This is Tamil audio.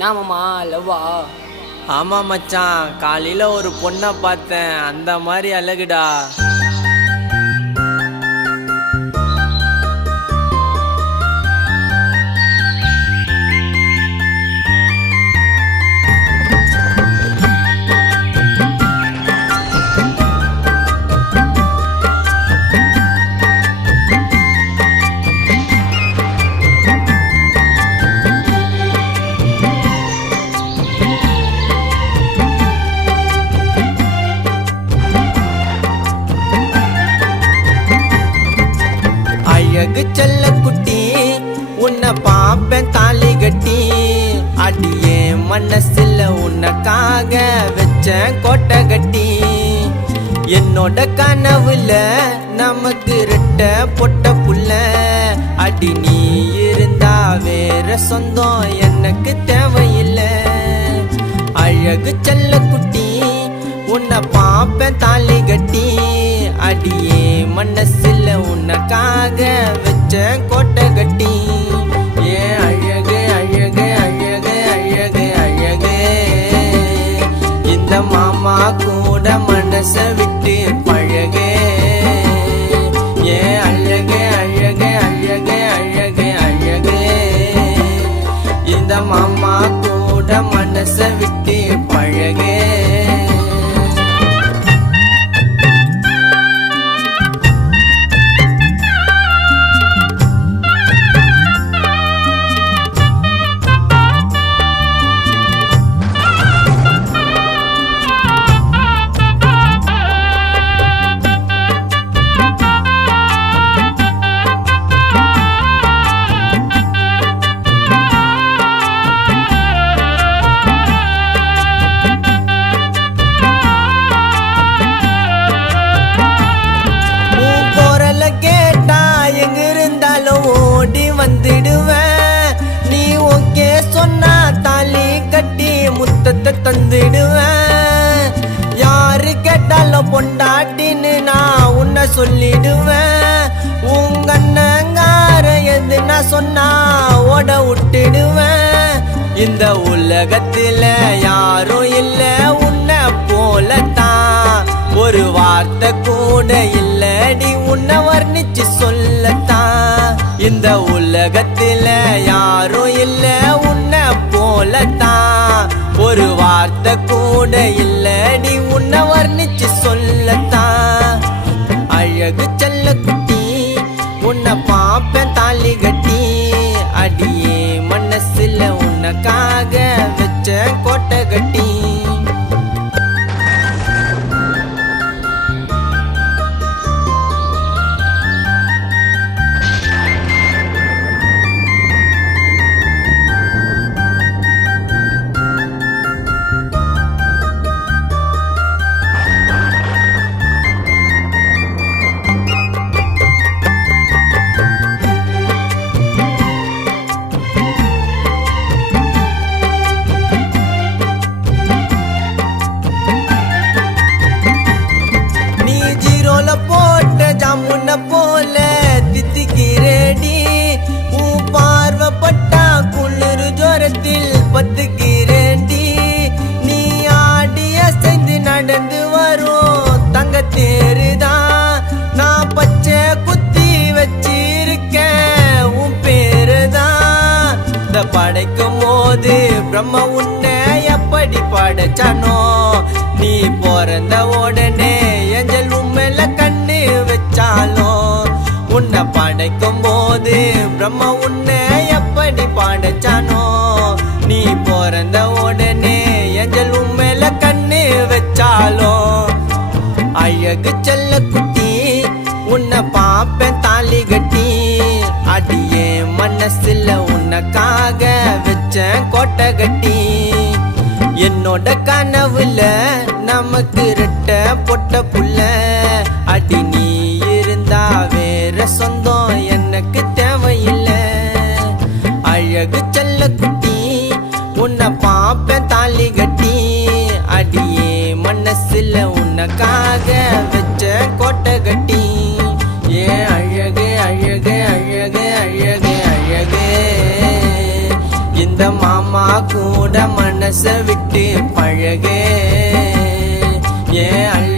நாமமா லவ்வா? ஆமா மச்சான், காலையில ஒரு பொண்ணை பார்த்தேன், அந்த மாதிரி அழகுடா. அழகு செல்ல குட்டி, உன்னை பாப்பேன் தாலி கட்டி. அடியே மனசில் உன்னக்காக வச்ச கோட்டை கட்டி. என்னோட கனவுல நமக்கு ரெட்ட பொட்ட புள்ள. அடி நீ இருந்தா வேற சொந்தம் எனக்கு தேவையில்லை. அழகு செல்ல குட்டி, உன்னை பாப்பேன் தாலி கட்டி. அடியே மனசில் உன்னக்காக வச்ச கோட்டை கட்டி. ஏன் அழகு அழகு அழகு அழகு அழகு, இந்த மாமா கூட மனச விட்டு பழகு. ஏன் அழகு அழகு அழகு அழகு அழகு, இந்த மாமா கூட மனச விட்டு பழகு. ஓடி வந்துடுவேன், நீ ஓகே சொன்னா தாலி கட்டி முத்தத்தை தந்துடுவேன். யாரு கேட்டாலும் பொண்டாட்டின்னு நான் உன்னை சொல்லிடுவேன். உங்க அண்ணங்கார எதுனா சொன்னா ஓட விட்டுடுவேன். இந்த உலகத்துல யாரும் இல்ல உன்னை போலத்தான், ஒரு வார்த்தை கூட இல்லடி உன்னை வர்ணிச்சு சொல்லத்தான். இந்த உலகத்துல யாரும் இல்ல உன்னை போலத்தான், ஒரு வார்த்தை கூட இல்லடி உன்னை வர்ணிச்சு சொல்லத்தான். அழகு செல்ல குட்டி, உன்னை பாப்பேன் தாலி கட்டி. அடியே மனசுல உன்னக்காக வச்ச கோட்டை கட்டி. போட்ட ஜாமுன்ன போல தித்திக்கிறேடி. உன் பார்வப்பட்டா குளிர் ஜோரத்தில் பத்துக்கிறேண்டி. நீ ஆடி அசைந்து நடந்து வரும் தங்க தேருதான், நான் பச்சை குத்தி வச்சிருக்கேன் உன் பேருதான். இந்த படைக்கும் போது பிரம்ம உன்னை எப்படி படைச்சானோ, நீ பிறந்த உடனே ஏஞ்சல் உண்மையில கண்ணு வச்சாலும். உன்னை படைக்கும் போது பிரம்ம உன்னை எப்படி படைச்சானோ, நீ பிறந்த உடனே ஏஞ்சல் உண்மையில கண்ணு வச்சாலும். அழகு செல்ல குட்டி, உன்னை பாப்பேன் தாலி கட்டி. அடியே மனசுல உன்னக்காக வச்ச கோட்டை கட்டி. என்னோட கனவுல நமக்கு ரெட்ட பொட்ட புள்ள. அடி நீ இருந்தா வேற சொந்தம் எனக்கு தேவையில்லை. அழகு செல்ல குட்டி, உன்னை பாப்பேன் தாலி கட்டி. அடியே மனசுல உன்னக்காக வச்ச கோட்டை கட்டி. ஏன் அழகு கூட மனச விட்டு பழகு ஏன்